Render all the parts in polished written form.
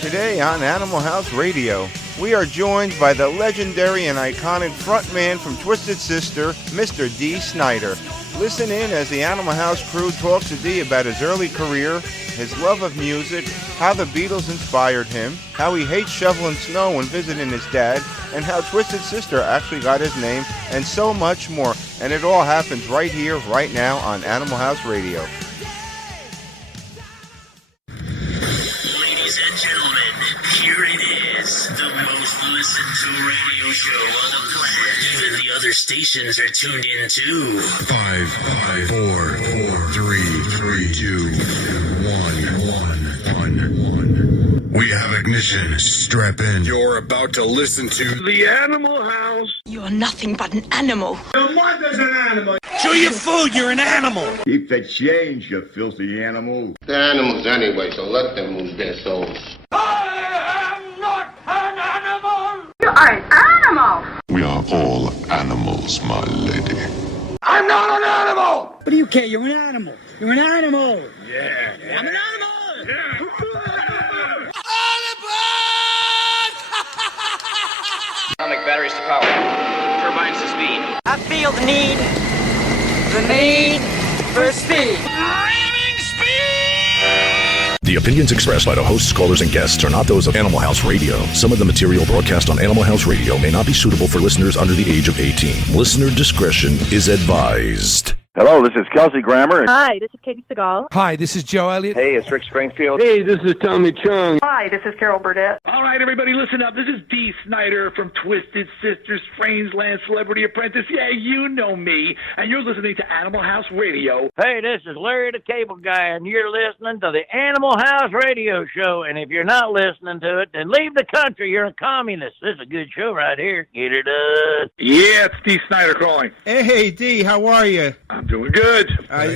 Today on Animal House Radio, we are joined by the legendary and iconic frontman from Twisted Sister, Mr. Dee Snider. Listen in as the Animal House crew talks to Dee about his early career, his love of music, how the Beatles inspired him, how he hates shoveling snow when visiting his dad, and how Twisted Sister actually got his name, and so much more. And it all happens right here, right now on Animal House Radio. Ladies and gentlemen, here it is, the most listened to radio show on the planet. Even the other stations are tuned in too. 5, 4, 3, 2, 1. We have ignition. Strap in. You're about to listen to The Animal House. You're nothing but an animal. Your mother's an animal. Chew your food, you're an animal. Keep the change, you filthy animal. They're animals anyway, so let them move their souls. I am not an animal. You are an animal. We are all animals, my lady. I'm not an animal. What do you care? You're an animal. You're an animal. Yeah. I'm an animal. Atomic batteries to power. Turbines to speed. I feel the need for speed. The opinions expressed by the hosts, callers, and guests are not those of Animal House Radio. Some of the material broadcast on Animal House Radio may not be suitable for listeners under the age of 18. Listener discretion is advised. Hello, this is Kelsey Grammer. Hi, this is Katie Seagal. Hi, this is Joe Elliott. Hey, it's Rick Springfield. Hey, this is Tommy Chung. Hi, this is Carol Burnett. All right, everybody, listen up. This is Dee Snider from Twisted Sister, Strangeland Celebrity Apprentice. Yeah, you know me. And you're listening to Animal House Radio. Hey, this is Larry the Cable Guy, and you're listening to the Animal House Radio Show. And if you're not listening to it, then leave the country. You're a communist. This is a good show right here. Get it done. Yeah, it's Dee Snider calling. Hey, Dee, how are you? I'm doing good.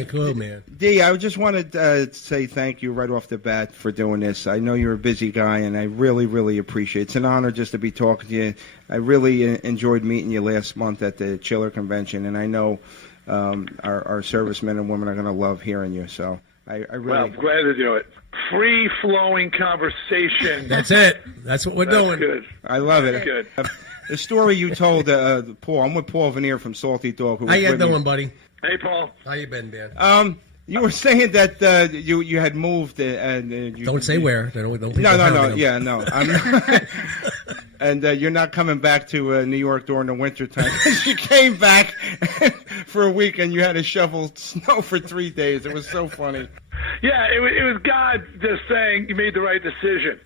Cool, man. Dee, I just wanted to say thank you right off the bat for doing this. I know you're a busy guy, and I really, really appreciate it. It's an honor just to be talking to you. I really enjoyed meeting you last month at the Chiller Convention, and I know our servicemen and women are going to love hearing you. So I really... Well, I'm glad to do it. Free-flowing conversation. That's it. That's what we're doing. Good. I love it. That's good. The story you told, Paul, I'm with Paul VENIER from Salty Dog. How you doing, buddy? Hey, Paul. How you been, man? You were saying that you had moved and you, don't say where. Don't no. Yeah, no. I'm not, and you're not coming back to New York during the winter time. You came back for a week and you had to shovel snow for 3 days. It was so funny. Yeah, it was God just saying you made the right decision.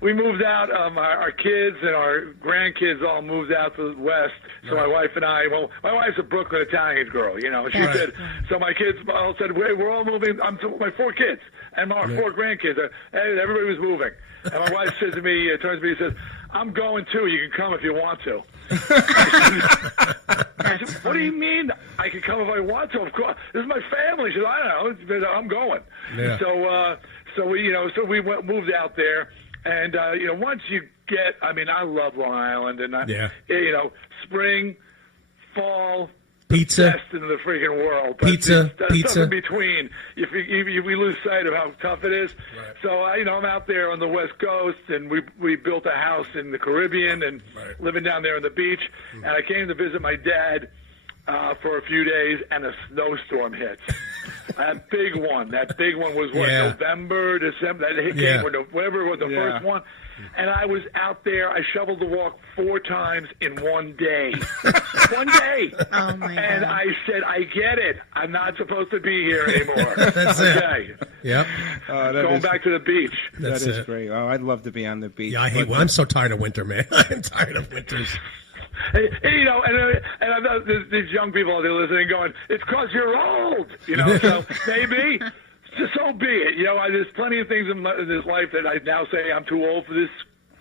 We moved out. Our kids and our grandkids all moved out to the west. So my wife and I, my wife's a Brooklyn Italian girl, you know. She said, so my kids all said, we're all moving. My 4 kids and our 4 grandkids. Everybody was moving. And my wife says to me, turns to me and says, I'm going too. You can come if you want to. I said, what do you mean I can come if I want to? Of course. This is my family. She said, I don't know. I'm going. Yeah. So we moved out there. And, once you get, I love Long Island. And, spring, fall, pizza, best in the freaking world. But pizza. Stuff in between. If we lose sight of how tough it is. Right. So, I'm out there on the West Coast, and we built a house in the Caribbean and living down there on the beach. And I came to visit my dad for a few days, and a snowstorm hits. That big one was November, December. That came whatever it was, the first one. And I was out there. I shoveled the walk 4 times in one day. One day. Oh, my God. And I said, I get it. I'm not supposed to be here anymore. That's okay. it. Yep. Going back to the beach. That is great. Oh, I'd love to be on the beach. Yeah, I'm so tired of winter, man. I'm tired of winters. And I know these young people out there listening going, it's because you're old. So maybe. So be it. There's plenty of things in this life that I now say I'm too old for this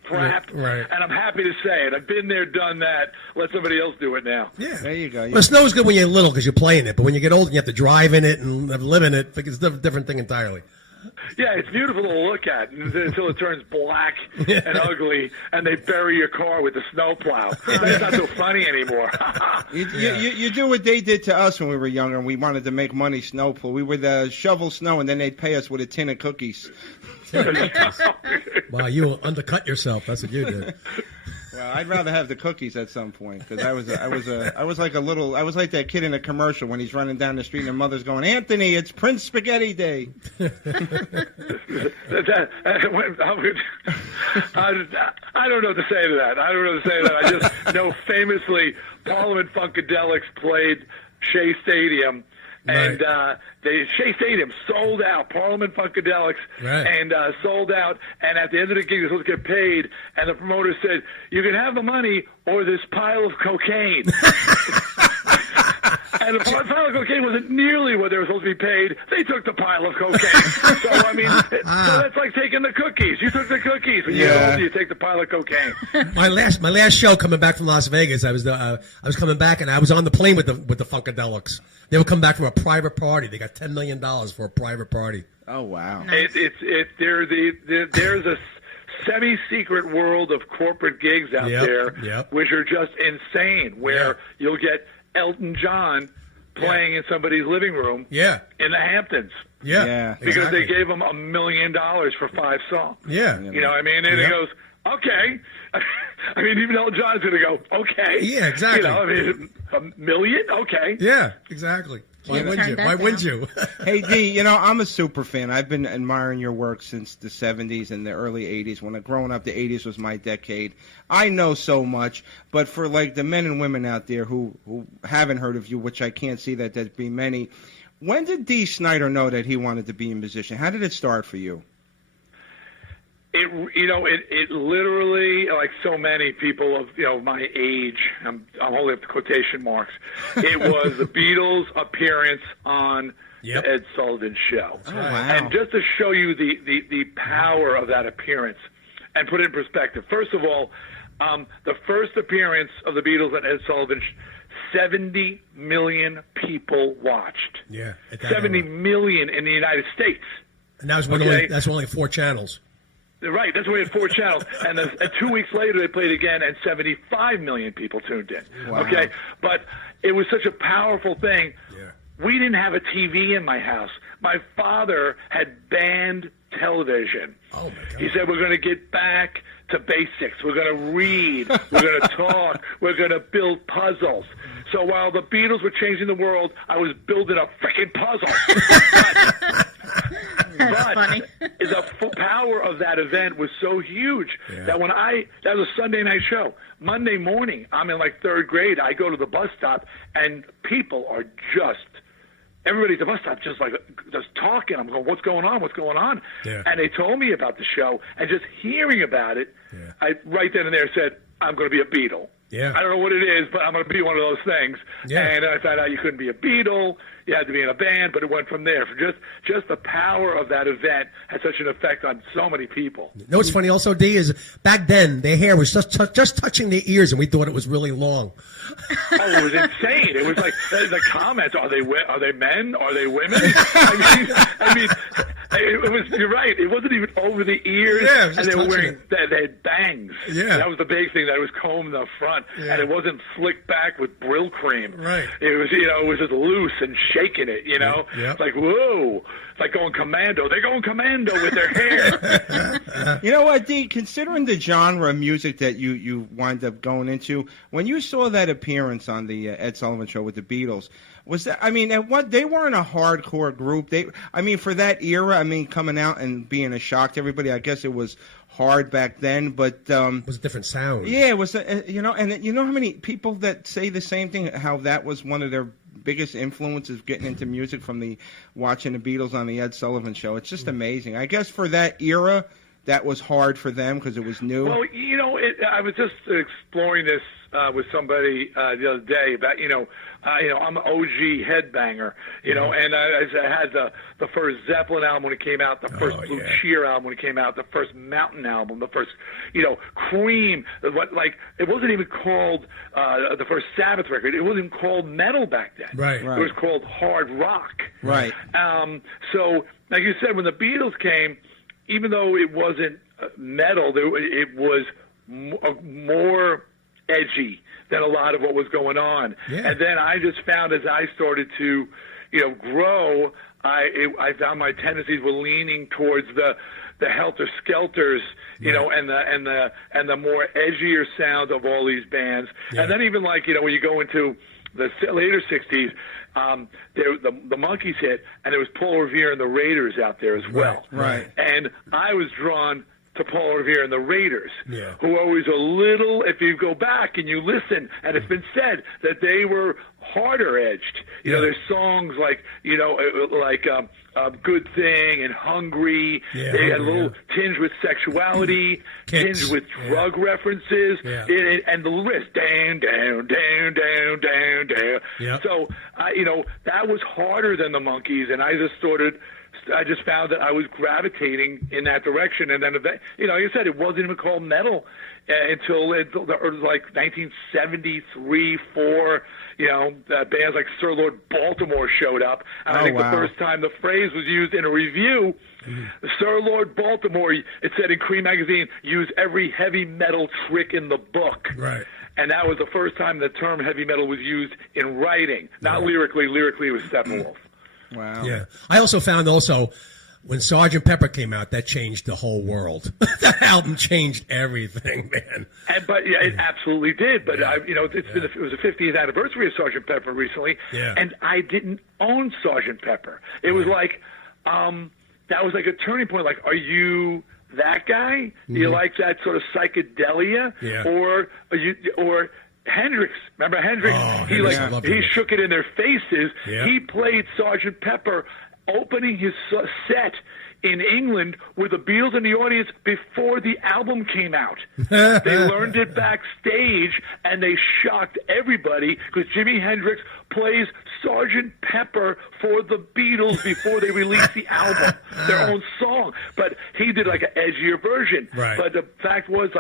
crap, right. And I'm happy to say it. I've been there, done that. Let somebody else do it now. Yeah, there you go. Well, snow's good when you're little because you're playing it, but when you get old and you have to drive in it and live in it, it's a different thing entirely. Yeah, it's beautiful to look at until it turns black and ugly, and they bury your car with the snowplow. That's not so funny anymore. You do what they did to us when we were younger and we wanted to make money snowplow. We would shovel snow, and then they'd pay us with a tin of cookies. Wow, you undercut yourself. That's what you did. Well, I'd rather have the cookies at some point because I was like that kid in a commercial when he's running down the street and the mother's going, "Anthony, it's Prince Spaghetti Day." I don't know what to say to that. I just know famously Parliament Funkadelics played Shea Stadium. And Shea Stadium sold out, Parliament Funkadelics, and sold out. And at the end of the gig, they were supposed to get paid. And the promoter said, "You can have the money or this pile of cocaine." And the pile of cocaine wasn't nearly what they were supposed to be paid. They took the pile of cocaine. So, I mean, so that's like taking the cookies. You took the cookies. When you're older, you take the pile of cocaine. My last show coming back from Las Vegas, I was coming back and I was on the plane with the Funkadelics. They would come back from a private party. They got $10 million for a private party. Oh wow! There's a semi-secret world of corporate gigs out there, which are just insane. Where you'll get Elton John playing in somebody's living room in the Hamptons. Because they gave him $1 million for 5 songs. You know what I mean? And he goes, okay. I mean, even Elton John's going to go, okay. Yeah, exactly. You know, I mean, $1 million? Okay. Yeah, exactly. Why wouldn't you? Hey, Dee, I'm a super fan. I've been admiring your work since the 70s and the early 80s. When growing up, the 80s was my decade. I know so much, but for like the men and women out there who haven't heard of you, which I can't see that there'd be many, when did Dee Snider know that he wanted to be a musician? How did it start for you? It literally, like so many people of my age, I'm holding up the quotation marks. It was the Beatles' appearance on the Ed Sullivan Show, and just to show you the power of that appearance and put it in perspective. First of all, the first appearance of the Beatles on Ed Sullivan, 70 million people watched. 70 million in the United States, and that was that's only 4 channels. Right, that's why we had 4 channels, and 2 weeks later they played again, and 75 million people tuned in. Wow. Okay, but it was such a powerful thing. We didn't have a TV in my house. My father had banned television. Oh my God. He said, "We're going to get back to basics. We're going to read. We're going to talk. We're going to build puzzles." So while the Beatles were changing the world, I was building a freaking puzzle. But funny. The power of that event was so huge that that was a Sunday night show. Monday morning, I'm in like 3rd grade. I go to the bus stop, and people are everybody at the bus stop just talking. I'm going, "What's going on? What's going on?" And they told me about the show, and just hearing about it, I right then and there said, "I'm going to be a Beatle." I don't know what it is, but I'm going to be one of those things. And I found out you couldn't be a Beatle. You had to be in a band, but it went from there. Just the power of that event had such an effect on so many people. You know what's funny also, Dee, is back then their hair was just touching their ears, and we thought it was really long. Oh, it was insane. It was like the comments: Are they men? Are they women? I mean, it was. You're right. It wasn't even over the ears, and they were wearing. They had bangs. That was the big thing. That it was combed in the front, and it wasn't slicked back with Brill cream. Right. It was. It was just loose and shaking it. It's like whoa. It's like going commando. They're going commando with their hair. You know what, Dee? Considering the genre of music that you wind up going into, when you saw that appearance on the Ed Sullivan Show with the Beatles, was that? I mean, they weren't a hardcore group. For that era, coming out and being a shock to everybody. I guess it was hard back then, but it was a different sound. Yeah, it was. And you know how many people that say the same thing? How that was one of their biggest influences getting into music from watching the Beatles on the Ed Sullivan Show. It's just amazing. I guess for that era, that was hard for them because it was new? Well, I was just exploring this with somebody the other day about, I'm an OG headbanger, and I had the first Zeppelin album when it came out, the first Blue Cheer album when it came out, the first Mountain album, the first, Cream. It wasn't even called the first Sabbath record. It wasn't even called metal back then. Right. It was called hard rock. Right. So, like you said, when the Beatles came, even though it wasn't metal, it was more edgy than a lot of what was going on. Yeah. And then I just found as I started to, grow, I found my tendencies were leaning towards the Helter Skelters, and the more edgier sound of all these bands. Yeah. And then even when you go into the later '60s, the Monkees hit, and there was Paul Revere and the Raiders out there as well. Right. And I was drawn to Paul Revere and the Raiders, who were always a little, if you go back and you listen, and it's been said that they were harder edged. There's songs like Good Thing and Hungry. They had a little tinge with sexuality, tinge with drug references, and the list, down, down, down, down, down, down. Yep. So, that was harder than the Monkees, and I just found that I was gravitating in that direction. And then, like I said, it wasn't even called metal until it was like 1973, 4. Bands like Sir Lord Baltimore showed up. And I think the first time the phrase was used in a review, Sir Lord Baltimore, it said in Cream magazine, use every heavy metal trick in the book. Right. And that was the first time the term heavy metal was used in writing, not lyrically. Lyrically, it was Steppenwolf. Wow. Yeah. I also found when Sgt. Pepper came out, that changed the whole world. That album changed everything, man. It absolutely did. But it was the 50th anniversary of Sgt. Pepper recently, and I didn't own Sgt. Pepper. It was like that was like a turning point. Like, are you that guy? Do you like that sort of psychedelia, or Hendrix? Remember Hendrix? He shook it in their faces. Yeah. He played Sgt. Pepper opening his set in England with the Beatles in the audience before the album came out. They learned it backstage, and they shocked everybody because Jimi Hendrix plays Sgt. Pepper for the Beatles before they released the album, their own song. But he did like an edgier version. Right. But the fact was,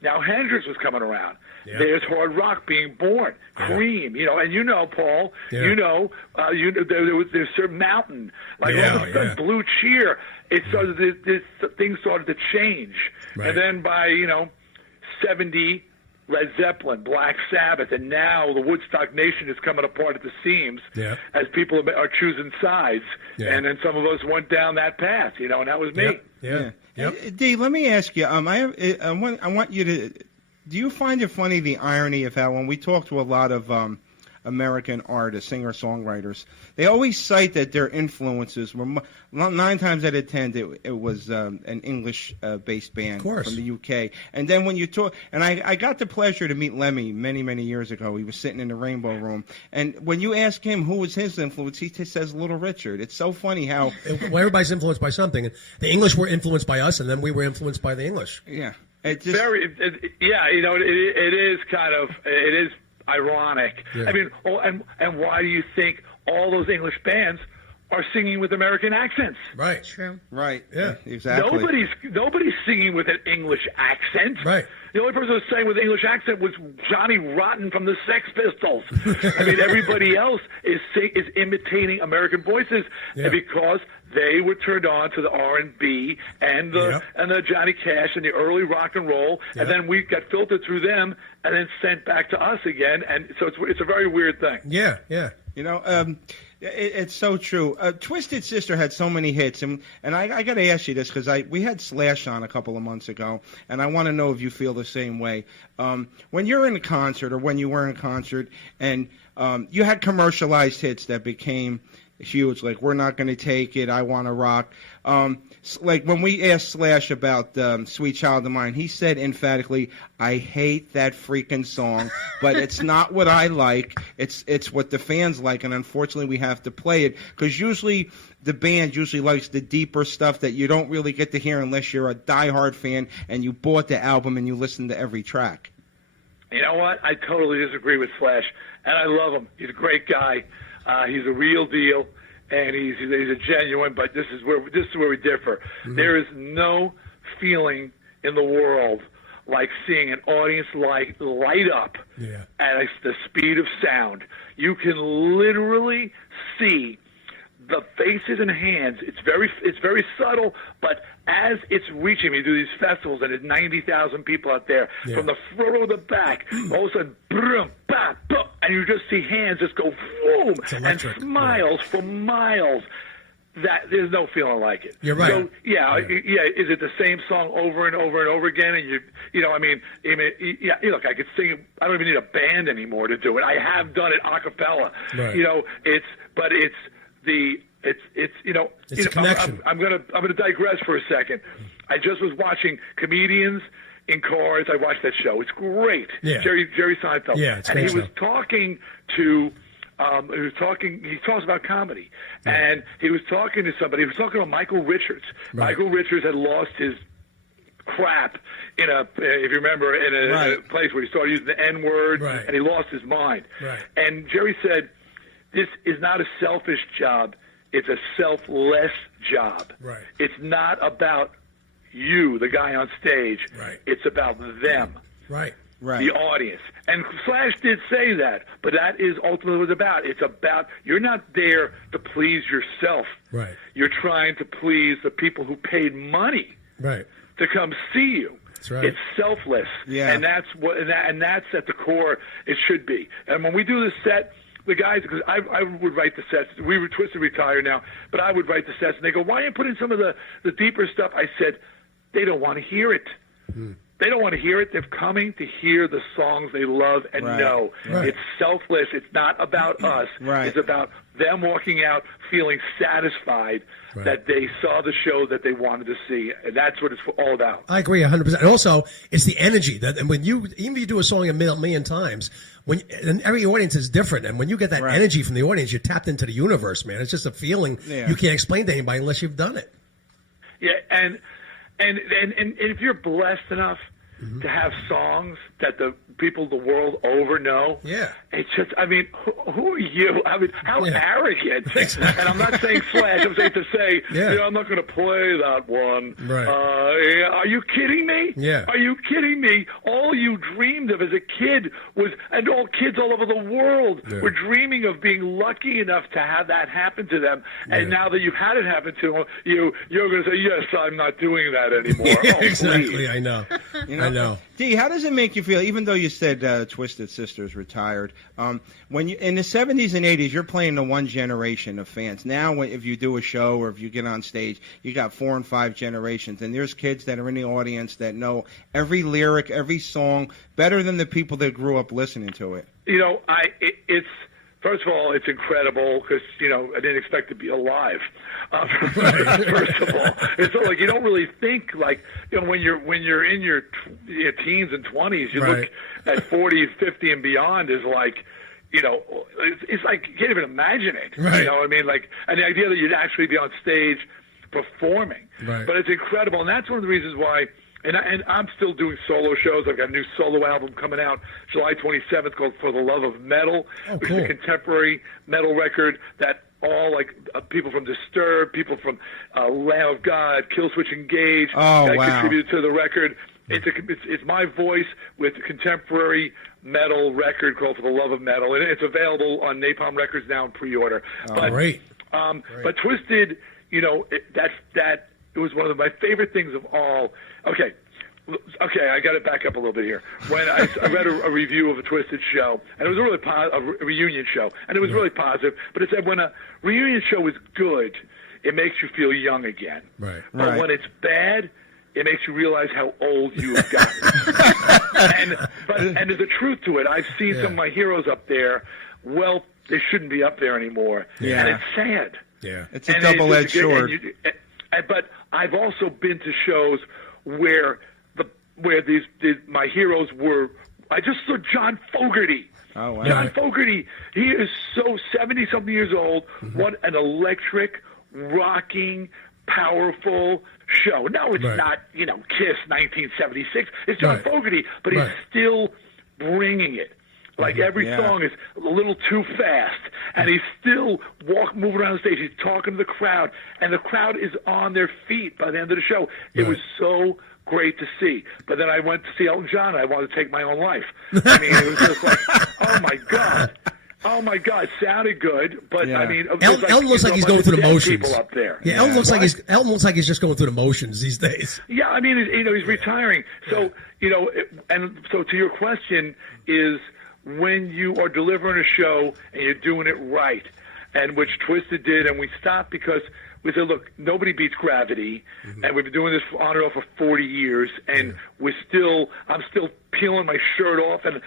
now Hendrix was coming around. Yeah. There's hard rock being born. Cream, and Paul, there's Sir Mountain, all of a sudden Blue Cheer. It started. Things started to change, and then by 70, Led Zeppelin, Black Sabbath, and now the Woodstock Nation is coming apart at the seams as people are choosing sides, and then some of us went down that path, and that was me. Dee, let me ask you. I want you to. Do you find it funny, the irony of how when we talk to a lot of American artists, singer-songwriters, they always cite that their influences were 9 times out of 10 it was an English-based band from the UK. And then when you talk, and I got the pleasure to meet Lemmy many, many years ago. He was sitting in the Rainbow Room, and when you ask him who was his influence, he says Little Richard. It's so funny how everybody's influenced by something. The English were influenced by us, and then we were influenced by the English. Yeah. It is ironic. Yeah. I mean, and why do you think all those English bands are singing with American accents? Right. True. Right. Yeah. Exactly. Nobody's singing with an English accent. Right. The only person who was saying with an English accent was Johnny Rotten from the Sex Pistols. I mean, everybody else is imitating American voices because they were turned on to the R&B and the Johnny Cash and the early rock and roll, and then we got filtered through them and then sent back to us again. And so it's a very weird thing. Yeah, yeah. It's so true. Twisted Sister had so many hits, and I got to ask you this because we had Slash on a couple of months ago, and I want to know if you feel the same way. When you're in a concert, or when you were in a concert, and you had commercialized hits that became huge. Like, we're not going to take it. I want to rock. Like when we asked Slash about Sweet Child of Mine, he said emphatically, I hate that freaking song, but it's not what I like. It's what the fans like, and unfortunately we have to play it because usually the band likes the deeper stuff that you don't really get to hear unless you're a diehard fan and you bought the album and you listen to every track. You know what? I totally disagree with Slash, and I love him. He's a great guy. He's a real deal, and he's a genuine. But this is where we differ. Mm-hmm. There is no feeling in the world like seeing an audience light up at the speed of sound. You can literally see the faces and hands. It's very subtle, but as it's reaching, you do these festivals and there's 90,000 people out there from the front or the back. All of a sudden, boom, bah, boom, and you just see hands just go boom and smiles for miles. That there's no feeling like it. You're right. So is it the same song over and over and over again? And look, I could sing it. I don't even need a band anymore to do it. I have done it a cappella. Right. It's a connection. I'm gonna digress for a second. I just was watching Comedians in Cars. I watched that show. It's great. Yeah. Jerry Seinfeld. Yeah, it's and great he was show. talking to. He talks about comedy, and he was talking to somebody. He was talking about Michael Richards. Right. Michael Richards had lost his crap in if you remember, in a place where he started using the N-word, and he lost his mind. Right. And Jerry said, "This is not a selfish job. It's a selfless job. Right. It's not about you, the guy on stage. Right. It's about them." Right. The audience. And Slash did say that, but that is ultimately what it's about. It's about, you're not there to please yourself. Right. You're trying to please the people who paid money to come see you. That's right. It's selfless. Yeah. And that's that's at the core it should be. And when we do this set, the guys, because I would write the sets. We were Twisted retired now, but I would write the sets, and they go, "Why are you putting some of the deeper stuff?" I said, "They don't want to hear it. They don't want to hear it. They're coming to hear the songs they love and know. Right. It's selfless. It's not about us. Right. It's about them walking out feeling satisfied that they saw the show that they wanted to see, and that's what it's all about." I agree 100%. And also, it's the energy that, and when even if you do a song a million times, and every audience is different, and when you get that energy from the audience, you're tapped into the universe, man. It's just a feeling you can't explain to anybody unless you've done it. Yeah, and if you're blessed enough to have songs that the people the world over know, it's just, I mean, who are you? I mean, how arrogant. And I'm not saying Slash, I'm saying to say, I'm not going to play that one. Right. Are you kidding me? Yeah. Are you kidding me? All you dreamed of as a kid was, and all kids all over the world were dreaming of being lucky enough to have that happen to them. And now that you've had it happen to them, you're going to say, "Yes, I'm not doing that anymore." Exactly. Please. I know. I know. Dee, how does it make you feel, even though you said Twisted Sister's retired, when you in the 70s and 80s, you're playing the one generation of fans. Now, if you do a show or if you get on stage, you got 4 and 5 generations, and there's kids that are in the audience that know every lyric, every song, better than the people that grew up listening to it. It's first of all, it's incredible because I didn't expect to be alive. First of all, it's like you don't really think when you're in your teens and 20s, you look at 40, 50 and beyond is like. It's like you can't even imagine it. Right. You know what I mean? And the idea that you'd actually be on stage performing. Right. But it's incredible, and that's one of the reasons why. And I'm still doing solo shows. I've got a new solo album coming out July 27th called For the Love of Metal, which is a contemporary metal record that all people from Disturbed, people from Lamb of God, Killswitch Engage contributed to the record. It's my voice with a contemporary metal record called For the Love of Metal, and it's available on Napalm Records now in pre-order. Great. But Twisted, that it was one of my favorite things of all. Okay, I got to back up a little bit here. When I read a review of a Twisted show, and it was a really a reunion show, and it was really positive. But it said when a reunion show is good, it makes you feel young again. Right. But when it's bad, it makes you realize how old you have gotten. and there's a truth to it. I've seen some of my heroes up there, well they shouldn't be up there anymore. Yeah. And it's sad. Yeah. It's a double-edged sword. But I've also been to shows where my heroes were. I just saw John Fogerty. Oh, wow. John Fogerty. He is so 70-something years old. What an electric, rocking, powerful show. No, it's not, Kiss 1976. It's John Fogerty, but he's still bringing it. Like every song is a little too fast, and he's still moving around the stage. He's talking to the crowd, and the crowd is on their feet by the end of the show. It was so great to see. But then I went to see Elton John, and I wanted to take my own life. I mean, it was just like, oh my God, it sounded good, but I mean, Elton looks like he's going through the motions. People up there. Yeah, Elton looks like he's just going through the motions these days. Yeah, I mean, he's retiring. So and so to your question is, when you are delivering a show and you're doing it right, and which Twisted did, and we stopped because we said, look, nobody beats gravity, and we've been doing this on and off for 40 years, and I'm still peeling my shirt off and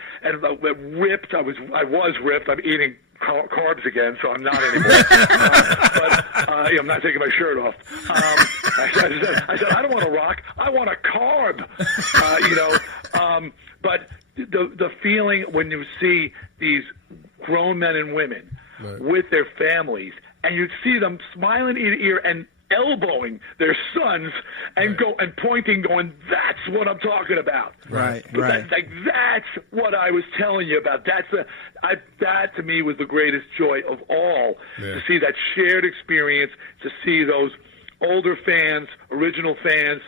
ripped. I was ripped. I'm eating carbs again, so I'm not anymore. I'm not taking my shirt off. I said, I don't want to rock. I want a carb. But the feeling when you see these grown men and women with their families, and you see them smiling ear to ear and elbowing their sons and pointing, going, "That's what I'm talking about." Right. That's what I was telling you about. That to me was the greatest joy of all, to see that shared experience, to see those older fans, original fans,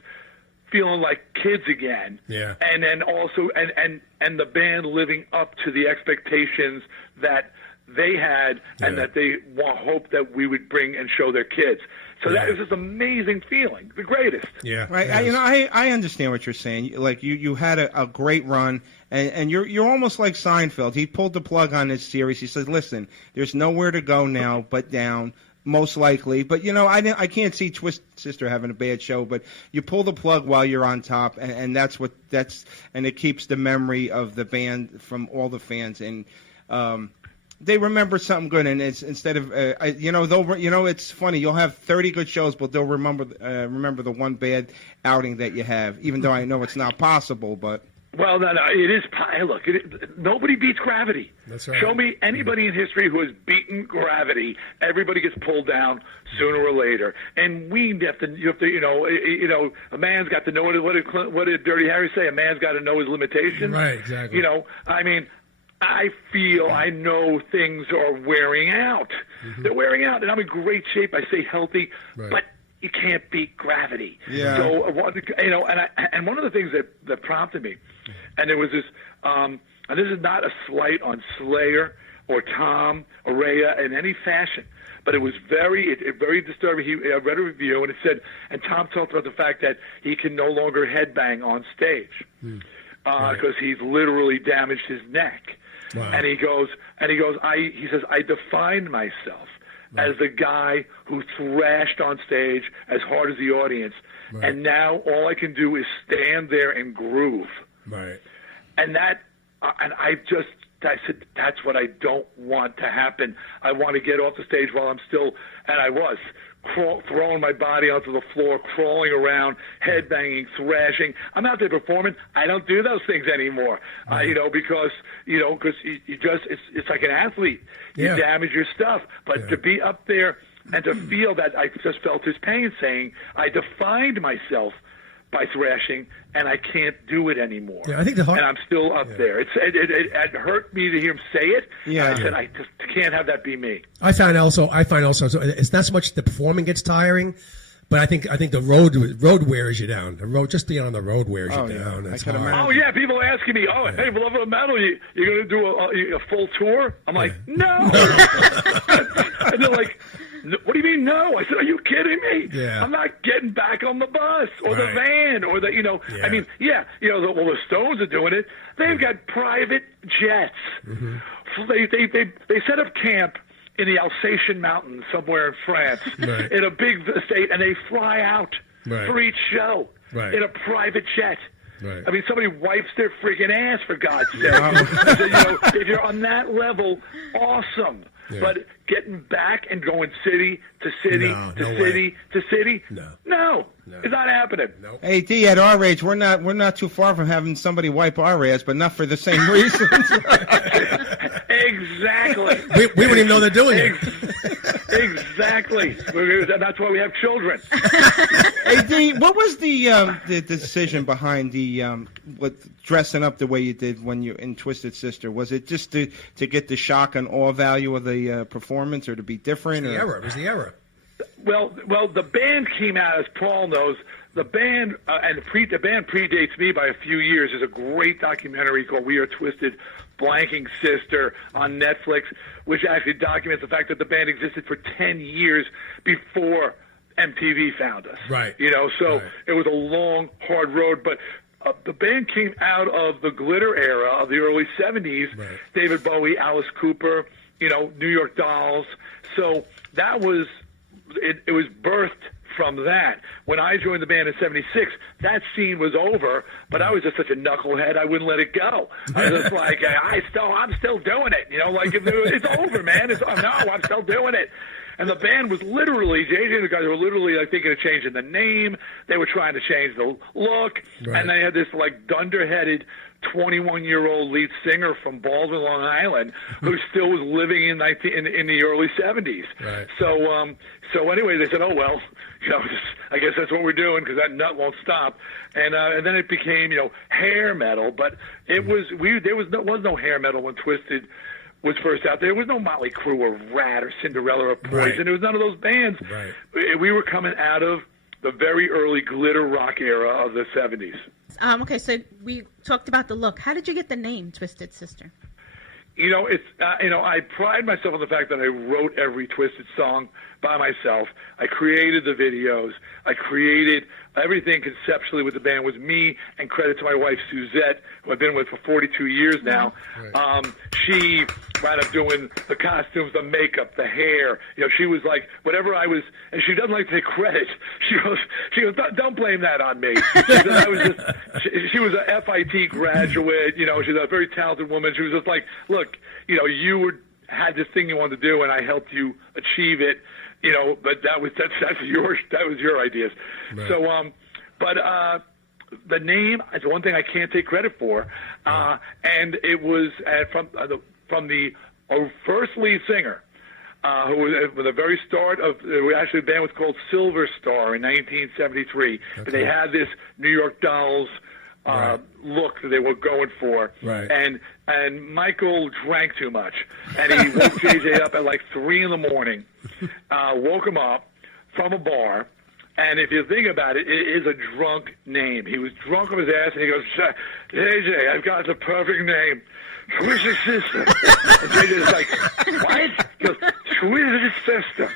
feeling like kids again. Yeah. And then also and the band living up to the expectations that they had and that they hoped that we would bring and show their kids. So that is just amazing feeling, the greatest. Yeah. Right. I understand what you're saying. Like you had a great run, and you're almost like Seinfeld. He pulled the plug on this series. He says, "Listen, there's nowhere to go now but down." Most likely, but I can't see Twisted Sister having a bad show. But you pull the plug while you're on top, and and it keeps the memory of the band from all the fans, and they remember something good. And it's instead of it's funny. You'll have 30 good shows, but they'll remember the one bad outing that you have. Even though I know it's not possible, but. Well, no, it is. Look, nobody beats gravity. That's right. Show me anybody in history who has beaten gravity. Everybody gets pulled down sooner or later. And you have to, a man's got to know what did Dirty Harry say? A man's got to know his limitations. Right, exactly. I know things are wearing out. They're wearing out, and I'm in great shape. I stay healthy, but you can't beat gravity. Yeah. So, and one of the things that prompted me, and there was this, and this is not a slight on Slayer or Tom or Rhea in any fashion, but it was very disturbing. I read a review, and it said, and Tom talked about the fact that he can no longer headbang on stage because he's literally damaged his neck. Wow. And he says, I defined myself as the guy who thrashed on stage as hard as the audience, and now all I can do is stand there and groove. Right. And I said, that's what I don't want to happen. I want to get off the stage while I'm still, and I was throwing my body onto the floor, crawling around, headbanging, thrashing. I'm out there performing. I don't do those things anymore, because it's like an athlete. You damage your stuff. But to be up there and to feel that, I just felt his pain, saying, I defined myself by thrashing, and I can't do it anymore. Yeah, I think and I'm still up there. It hurt me to hear him say it. Yeah. I said, I just can't have that be me. I find also it's not so much the performing gets tiring, but I think the road wears you down. The road, just being on the road wears you down. It's hard. Oh yeah, people asking me, hey, Beloved of Metal, you're going to do a full tour? I'm like, no. And they're like, what do you mean no? I said, are you kidding me? Yeah. I'm not getting back on the bus or the van or the, I mean, the Stones are doing it. They've got private jets. They set up camp in the Alsatian mountains somewhere in France in a big estate, and they fly out for each show in a private jet. Right. I mean, somebody wipes their freaking ass, for God's sake. I said, if you're on that level, awesome. Yeah. But getting back and going city to city to city, no, it's not happening. Nope. Hey, D, at our age, we're not too far from having somebody wipe our ass, but not for the same reasons. Exactly. We wouldn't even know they're doing it. Exactly. That's why we have children. Hey, D, what was the decision behind dressing up the way you did when you in Twisted Sister? Was it just to get the shock and awe value of the performance, or to be different? It was the era. Well, the band came out, as Paul knows. The band the band predates me by a few years. There's a great documentary called "We Are Twisted, Blanking Sister" on Netflix, which actually documents the fact that the band existed for 10 years before MTV found us. Right. So it was a long, hard road, but the band came out of the glitter era of the early 70s. Right. David Bowie, Alice Cooper, New York Dolls. So that was it was birthed from that. When I joined the band in '76, that scene was over, but I was just such a knucklehead, I wouldn't let it go. I was just like, I'm still doing it. It's over, man. I'm still doing it. And the band was literally, JJ and the guys were literally thinking of changing the name. They were trying to change the look. Right. And they had this dunderheaded 21-year-old lead singer from Baldwin, Long Island, who still was living in the early 70s. Right. So anyway, they said, oh, well, I guess that's what we're doing because that nut won't stop. And then it became, hair metal. But there was no hair metal when Twisted was first out. There was no Motley Crue or Rat or Cinderella or Poison. Right. There was none of those bands. Right. We were coming out of the very early glitter rock era of the 70s. Okay, so we talked about the look. How did you get the name Twisted Sister? I pride myself on the fact that I wrote every Twisted song by myself. I created the videos. I created everything conceptually with the band. Was me, and credit to my wife Suzette, who I've been with for 42 years now. Right. She wound up doing the costumes, the makeup, the hair. She was like whatever I was, and she doesn't like to take credit. She goes, don't blame that on me. She said she was a FIT graduate. She's a very talented woman. She was just like, look, you had this thing you wanted to do, and I helped you achieve it. But that was your ideas. Right. So, but the name is one thing I can't take credit for, and it was from the first lead singer, who was at the very start of. Actually, the band was called Silver Star in 1973, okay. But they had this New York Dolls look that they were going for. Right. And Michael drank too much, and he woke JJ up at 3 in the morning, woke him up from a bar, and if you think about it, it is a drunk name. He was drunk off his ass, and he goes, JJ, I've got the perfect name. Twisted Sister. And JJ's like, what? He goes, Twisted Sister.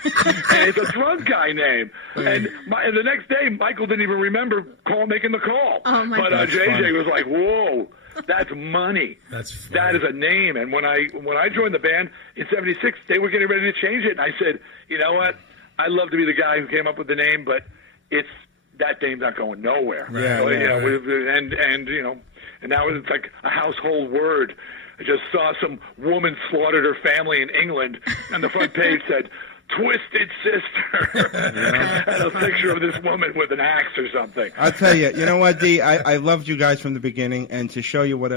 And it's a drunk guy name. And the next day, Michael didn't even remember making the call. Oh my but JJ was like, whoa, that's money. That is a name. And when I joined the band in '76, they were getting ready to change it. And I said, you know what? I'd love to be the guy who came up with the name, but that name's not going nowhere. Yeah, so, right. And now it's like a household word. I just saw some woman slaughtered her family in England, and the front page said, Twisted Sister. And a picture of this woman with an axe or something. I'll tell you, you know what, Dee? I loved you guys from the beginning, and to show you what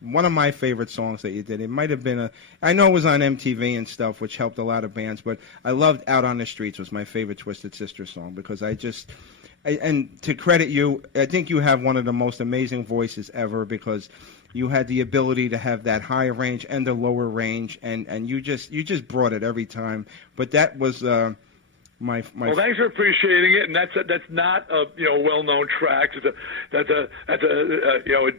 one of my favorite songs that you did, it might have been I know it was on MTV and stuff, which helped a lot of bands, but I loved Out on the Streets was my favorite Twisted Sister song, because and to credit you, I think you have one of the most amazing voices ever, because you had the ability to have that high range and the lower range, and you just brought it every time. But that was my. Well, thanks for appreciating it, and that's not a well-known track. That's a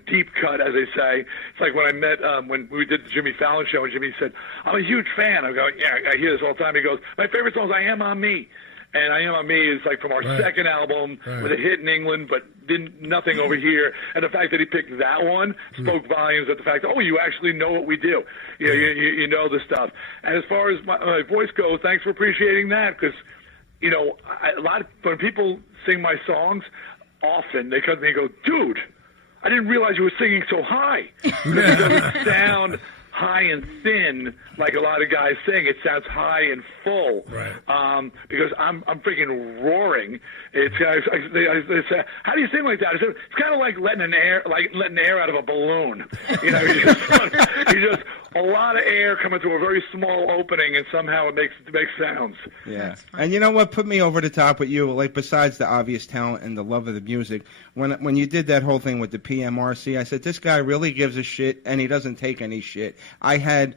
deep cut, as they say. It's like when I met when we did the Jimmy Fallon show, and Jimmy said, "I'm a huge fan." I go, "Yeah, I hear this all the time." He goes, "My favorite song is I Am On Me." And I Am On Me is from our second album, with a hit in England, but nothing over here. And the fact that he picked that one spoke volumes of the fact that, you actually know what we do. You know the stuff. And as far as my voice goes, thanks for appreciating that, because, when people sing my songs, often they come to me and go, dude, I didn't realize you were singing so high. It doesn't sound high and thin like a lot of guys sing. It sounds high and full. Right. Because I'm freaking roaring. They say, how do you sing like that? I said, it's kind of like letting air out of a balloon. You know, you just a lot of air coming through a very small opening, and somehow it makes sounds. Yeah. And you know what put me over the top with you, like besides the obvious talent and the love of the music, when you did that whole thing with the PMRC, I said, this guy really gives a shit, and he doesn't take any shit. I had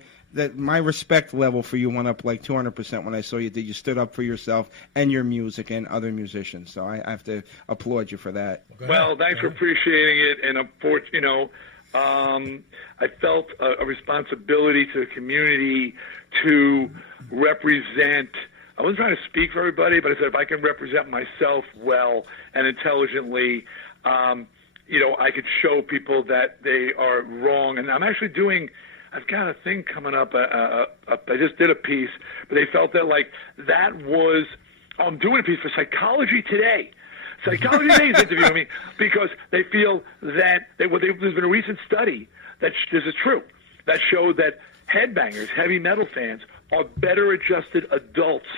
my respect level for you went up like 200% when I saw you. That you stood up for yourself and your music and other musicians. So I have to applaud you for that. Well, thanks for appreciating it, and I felt a responsibility to the community to represent. I wasn't trying to speak for everybody, but I said if I can represent myself well and intelligently, I could show people that they are wrong. And I'm actually I've got a thing coming up. I just did a piece, but they felt that I'm doing a piece for Psychology Today. Psychology Today is interviewing me because they feel that there's been a recent study that this is true that showed that headbangers, heavy metal fans, are better adjusted adults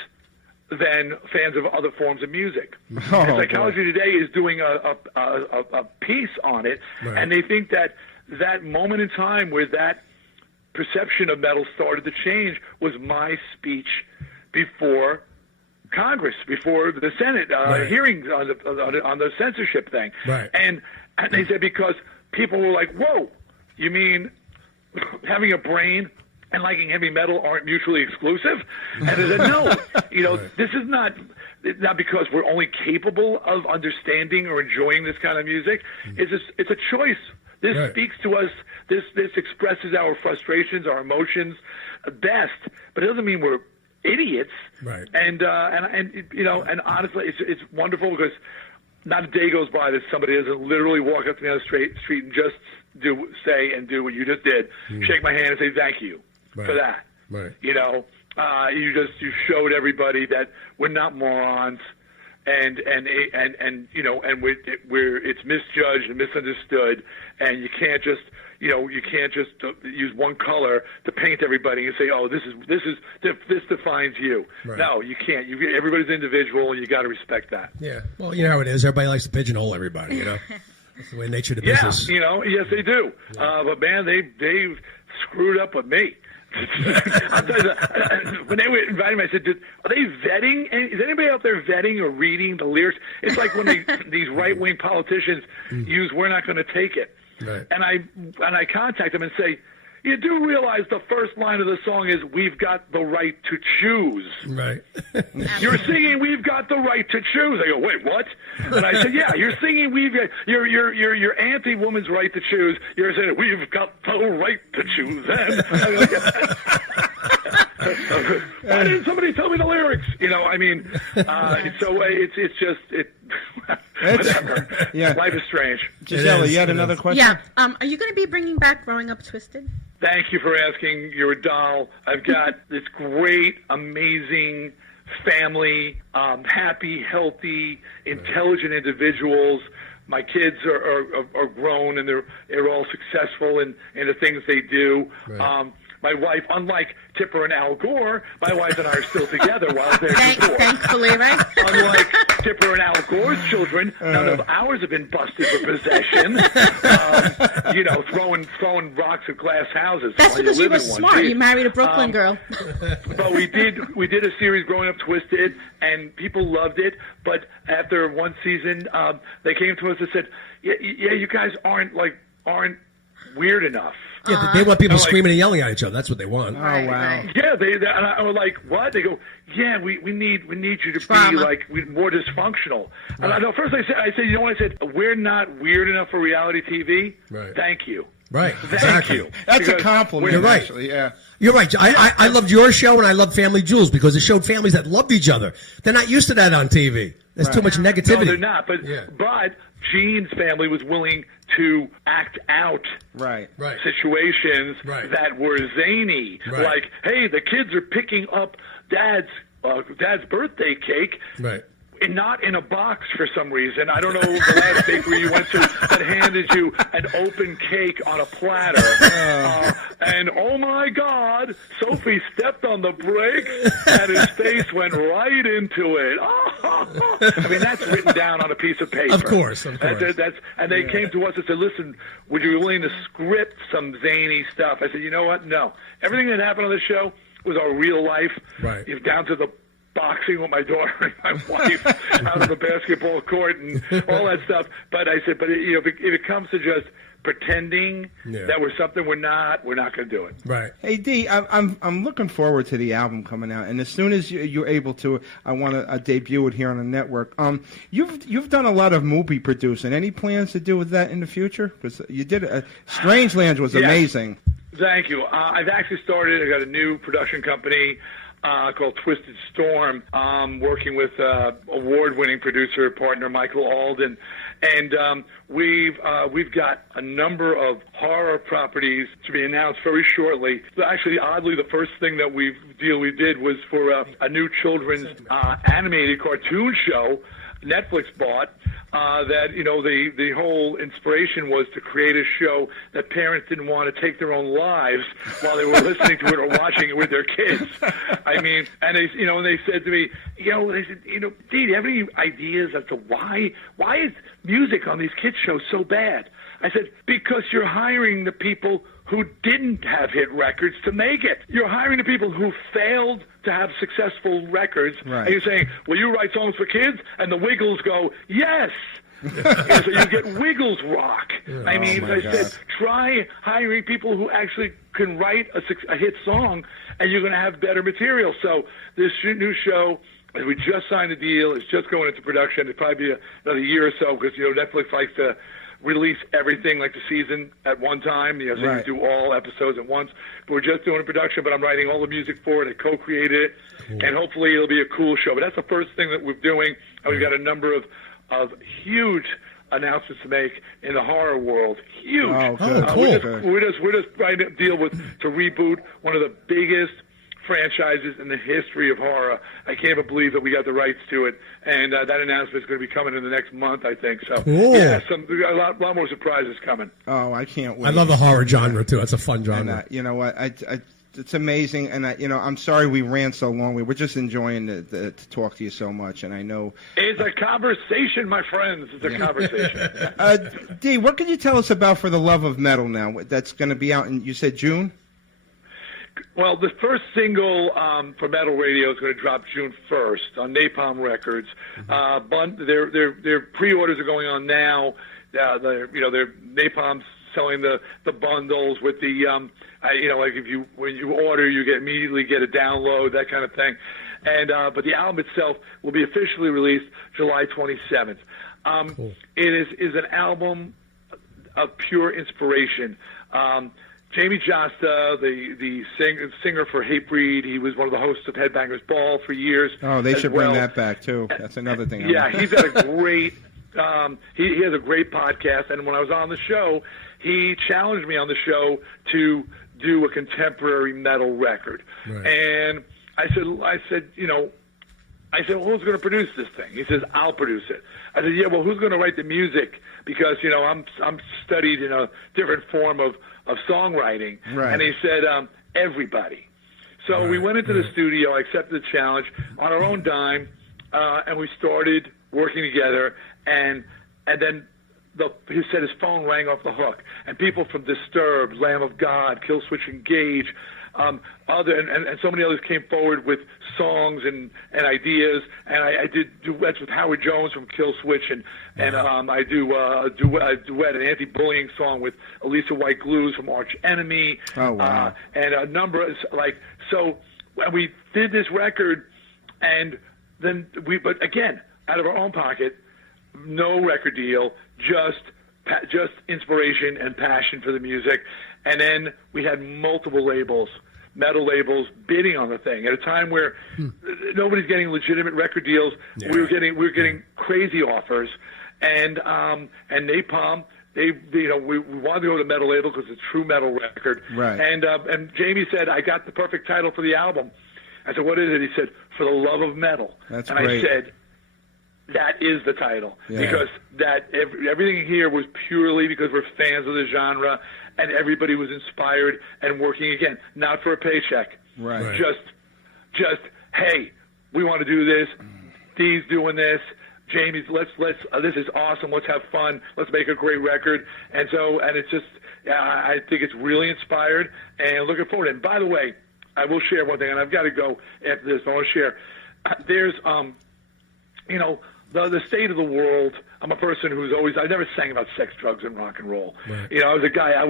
than fans of other forms of music. And Psychology Today is doing a piece on it, and they think that moment in time where that perception of metal started to change was my speech before Congress, before the Senate hearings on the censorship thing. Right. And they said because people were like, whoa, you mean having a brain and liking heavy metal aren't mutually exclusive? And they said, no, this is not because we're only capable of understanding or enjoying this kind of music. It's a choice. This speaks to us. This expresses our frustrations, our emotions best, but it doesn't mean we're idiots. Right. And honestly, it's wonderful because not a day goes by that somebody doesn't literally walk up to me on the street and just say and do what you just did, shake my hand and say thank you for that. Right. You showed everybody that we're not morons. And it's misjudged and misunderstood, and you can't just use one color to paint everybody and say, oh, this defines you. Right. No, you can't. Everybody's individual, and you got to respect that. Yeah. Well, you know how it is. Everybody likes to pigeonhole everybody. That's the way nature of the business. Yes, they do. Yeah. But man, they've screwed up with me. I'll tell you, when they were inviting me, I said, are they vetting? Is anybody out there vetting or reading the lyrics? It's like when these right-wing politicians use "we're not going to take it," right. and I contact them and say, you do realize the first line of the song is "We've got the right to choose." Right. You're singing "We've got the right to choose." I go, wait, what? And I said, yeah, you're singing you're anti-woman's right to choose. You're saying "We've got the right to choose." Why didn't somebody tell me the lyrics? So it's just whatever. Yeah. Life is strange. Gisella, you had another question? Yeah. Are you going to be bringing back Growing Up Twisted? Thank you for asking. You're a doll. I've got this great, amazing family, happy, healthy, intelligent individuals. My kids are grown and they're all successful in the things they do. Right. My wife, unlike Tipper and Al Gore, my wife and I are still together while they're divorced. Thankfully, right? Unlike Tipper and Al Gore's children, none of ours have been busted for possession. Throwing rocks at glass houses. That's because you were smart. You married a Brooklyn girl. But we did a series, Growing Up Twisted, and people loved it. But after one season, they came to us and said, "Yeah, you guys aren't weird enough." Yeah, they want people screaming and yelling at each other. That's what they want. Oh, wow. Yeah, and I was like, what? They go, yeah, we need you to be more dysfunctional. And I know first I said, you know what I said? We're not weird enough for reality TV. Right. Thank you. Right. Thank you. That's a compliment. You're right. Actually, yeah. You're right. I loved your show and I loved Family Jewels because it showed families that loved each other. They're not used to that on TV. There's too much negativity. No, they're not. But Gene's family was willing to act out situations that were zany. Right. Like, hey, the kids are picking up dad's birthday cake. Right. not in a box for some reason. I don't know the last bakery you went to that handed you an open cake on a platter. And oh my God, Sophie stepped on the brakes and his face went right into it. I mean, that's written down on a piece of paper. Of course. And they came to us and said, listen, would you be willing to script some zany stuff? I said, you know what? No. Everything that happened on the show was our real life. Right. Down to the boxing with my daughter and my wife out on the basketball court and all that stuff. But I said, if it comes to just pretending that we're something we're not going to do it. Right. Hey Dee, I'm looking forward to the album coming out, and as soon as you're able to, I want to debut it here on the network. You've done a lot of movie producing. Any plans to do with that in the future? Because you did Strangeland was amazing. Thank you. I've actually started. I got a new production company called Twisted Storm, working with award-winning producer partner Michael Alden, and we've got a number of horror properties to be announced very shortly. Actually, oddly, the first thing that we did was for a new children's animated cartoon show Netflix bought. That the whole inspiration was to create a show that parents didn't want to take their own lives while they were listening to it or watching it with their kids. I mean, and they said to me, they said, Dee, do you have any ideas as to why is music on these kids shows so bad? I said, because you're hiring the people who didn't have hit records to make it. You're hiring the people who failed to have successful records. Right. And you're saying, well, you write songs for kids? And the Wiggles go, yes. So you get Wiggles rock. I mean, I said, try hiring people who actually can write a hit song, and you're going to have better material. So this new show, we just signed a deal. It's just going into production. It'll probably be another year or so because, Netflix likes to release everything like the season at one time, so you do all episodes at once. But we're just doing a production, but I'm writing all the music for it. I co-created it, and hopefully it'll be a cool show. But that's the first thing that we're doing, and we've got a number of huge announcements to make in the horror world. Huge. Cool. We're just trying to deal with to reboot one of the biggest franchises in the history of horror. I can't even believe that we got the rights to it, and that announcement is going to be coming in the next month, I think. So, a lot more surprises coming. Oh, I can't wait. I love the horror genre too. It's a fun genre. And, you know what? It's amazing, and I'm sorry we ran so long. We were just enjoying to talk to you so much, and I know it's a conversation, my friends. It's a conversation. Dee, what can you tell us about For the Love of Metal now? That's going to be out in, you said June? Well, the first single for Metal Radio is going to drop June 1st on Napalm Records. Their pre-orders are going on now. Their Napalm's selling the bundles with the like when you order, you immediately get a download, that kind of thing. And but the album itself will be officially released July 27th. Cool. It is an album of pure inspiration. Jamie Josta, the singer for Hatebreed, he was one of the hosts of Headbangers Ball for years. Oh, they should bring that back too. That's another thing. He's got a great. He has a great podcast, and when I was on the show, he challenged me on the show to do a contemporary metal record. Right. And I said, well, who's going to produce this thing? He says, I'll produce it. I said, yeah, well, who's going to write the music? Because I'm studied in a different form of songwriting. Right. And he said, everybody. So we went into the studio, I accepted the challenge on our own dime, and we started working together. And then he said his phone rang off the hook, and people from Disturbed, Lamb of God, Killswitch Engage, and so many others came forward with songs and ideas, and I did duets with Howard Jones from Killswitch, and I do a duet, an anti-bullying song with Elisa White Glues from Arch Enemy. Oh, wow. And a number of, so we did this record, and then but again, out of our own pocket, no record deal, just inspiration and passion for the music. And then we had multiple metal labels bidding on the thing at a time where nobody's getting legitimate record deals. Yeah. We were getting crazy offers, and Napalm. We wanted to go to metal label because it's a true metal record. Right. And Jamie said, I got the perfect title for the album. I said, what is it? He said, For the Love of Metal. That's and great. I said, that is the title. Yeah. Because everything here was purely because we're fans of the genre, and everybody was inspired and working, again, not for a paycheck. Right. Just, hey, we want to do this. Dee's doing this. Jamie's, let's this is awesome. Let's have fun. Let's make a great record. And it's just, I think it's really inspired and looking forward. And by the way, I will share one thing, and I've got to go after this. I want to share. There's, the state of the world. I'm a person who's I never sang about sex, drugs, and rock and roll. Right. I was a guy. I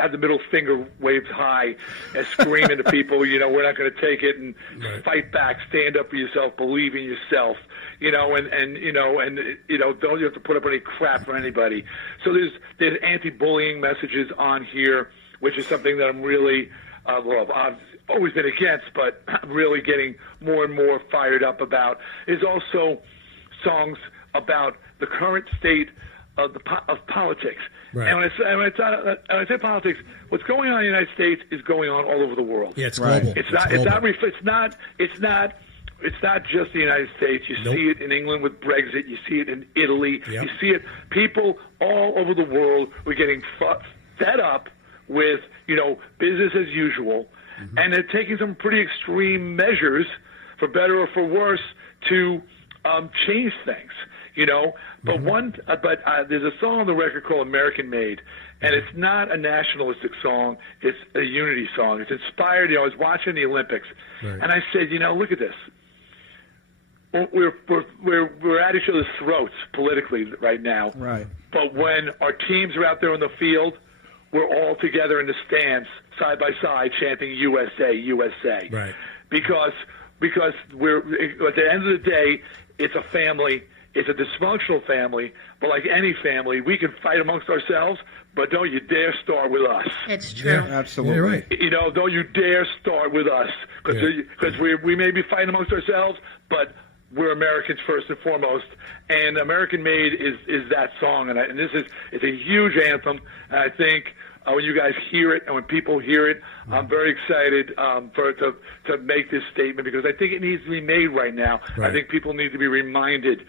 had the middle finger waved high and screaming to people, we're not going to take it, and fight back, stand up for yourself, believe in yourself, and don't you have to put up any crap for anybody. So there's anti-bullying messages on here, which is something that I'm really, I've always been against, but I'm really getting more and more fired up about. There's also songs about the current state of politics. Right. And when I say politics, what's going on in the United States is going on all over the world. Yeah, it's global. It's not just the United States. You see it in England with Brexit. You see it in Italy. Yep. You see it. People all over the world were getting fed up with business as usual, and they're taking some pretty extreme measures, for better or for worse, to change things. But there's a song on the record called American Made, and it's not a nationalistic song. It's a unity song. It's inspired. I was watching the Olympics, and I said, look at this. We're at each other's throats politically right now. Right. But when our teams are out there on the field, we're all together in the stands, side by side, chanting USA, USA. Right. Because we're at the end of the day, it's a family. It's a dysfunctional family, but like any family, we can fight amongst ourselves, but don't you dare start with us. It's true. Yeah, absolutely. You're right. Don't you dare start with us, because we may be fighting amongst ourselves, but we're Americans first and foremost. And American Made is that song, and it's a huge anthem. And I think when you guys hear it and when people hear it, I'm very excited to make this statement, because I think it needs to be made right now. Right. I think people need to be reminded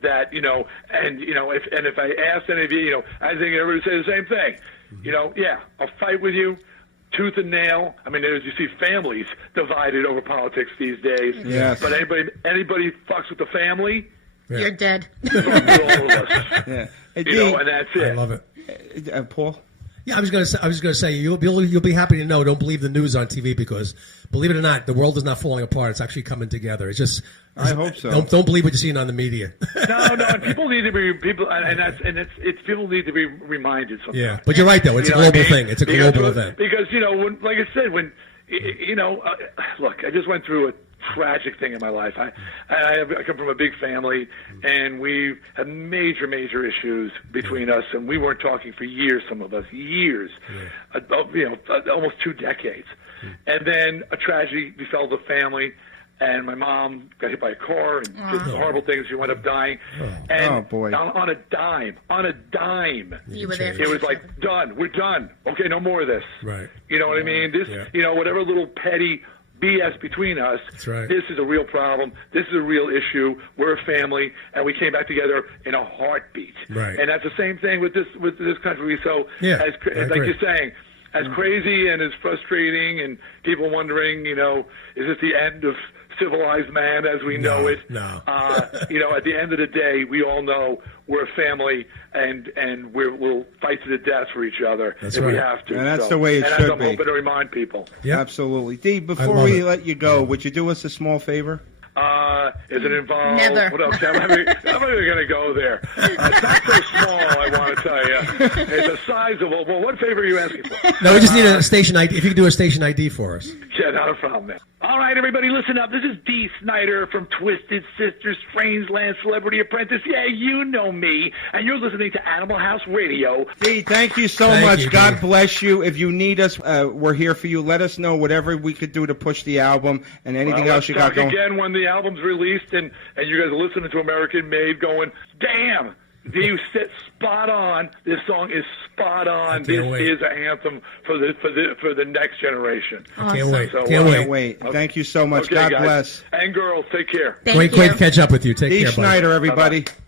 that, if I asked any of you, I think everybody would say the same thing. I'll fight with you tooth and nail. I mean, as you see, families divided over politics these days. Yes. But anybody fucks with the family, you're dead. All of us. Yeah. And that's it. I love it. Paul? Yeah, I was going to say you'll be happy to know. Don't believe the news on TV, because believe it or not, the world is not falling apart. It's actually coming together. I hope so. Don't believe what you're seeing on the media. No, and people need to be people need to be reminded sometimes. Yeah, but you're right though. It's a global thing. It's a global event. Because like I said, look, I just went through a tragic thing in my life. I come from a big family, and we had major issues between us, and we weren't talking for years. Some of us almost 2 decades. And then a tragedy befell the family, and my mom got hit by a car, and just horrible things. She wound up dying. And boy. On a dime. You were there. It was like, done. We're done. Okay, no more of this. Right. You know what I mean? This, whatever little petty BS between us. That's right. This is a real problem. This is a real issue. We're a family, and we came back together in a heartbeat. Right. And that's the same thing with this country. So, I like agree. you're saying, as crazy and as frustrating, and people wondering, is this the end of civilized man as we know it? No. At the end of the day, we all know we're a family, and we'll fight to the death for each other if we have to. And that's the way it should be. And I'm be. hoping to remind people. Yep. Absolutely. Dee, before we let you go, would you do us a small favor? Is it involved? Never. What else? I'm not even going to go there. It's not so small, I want to tell you. It's a sizable. Well, what favor are you asking for? No, we just need a station ID. If you could do a station ID for us. Yeah, not a problem, man. All right, everybody, listen up. This is Dee Snider from Twisted Sister, Strangeland Celebrity Apprentice. Yeah, you know me. And you're listening to Animal House Radio. Dee, thank you so much. God bless you. If you need us, we're here for you. Let us know whatever we could do to push the album and anything else you got going. Again, when the album's released and you guys are listening to American Made going, damn, You sit spot on. This song is spot on. This is an anthem for the next generation. Awesome. Can't wait. So, Can't wait. Okay. Thank you so much. Okay, God guys. bless. And girls, take care. Great to catch up with you. Take Dee care, buddy. Snider, everybody. Bye-bye.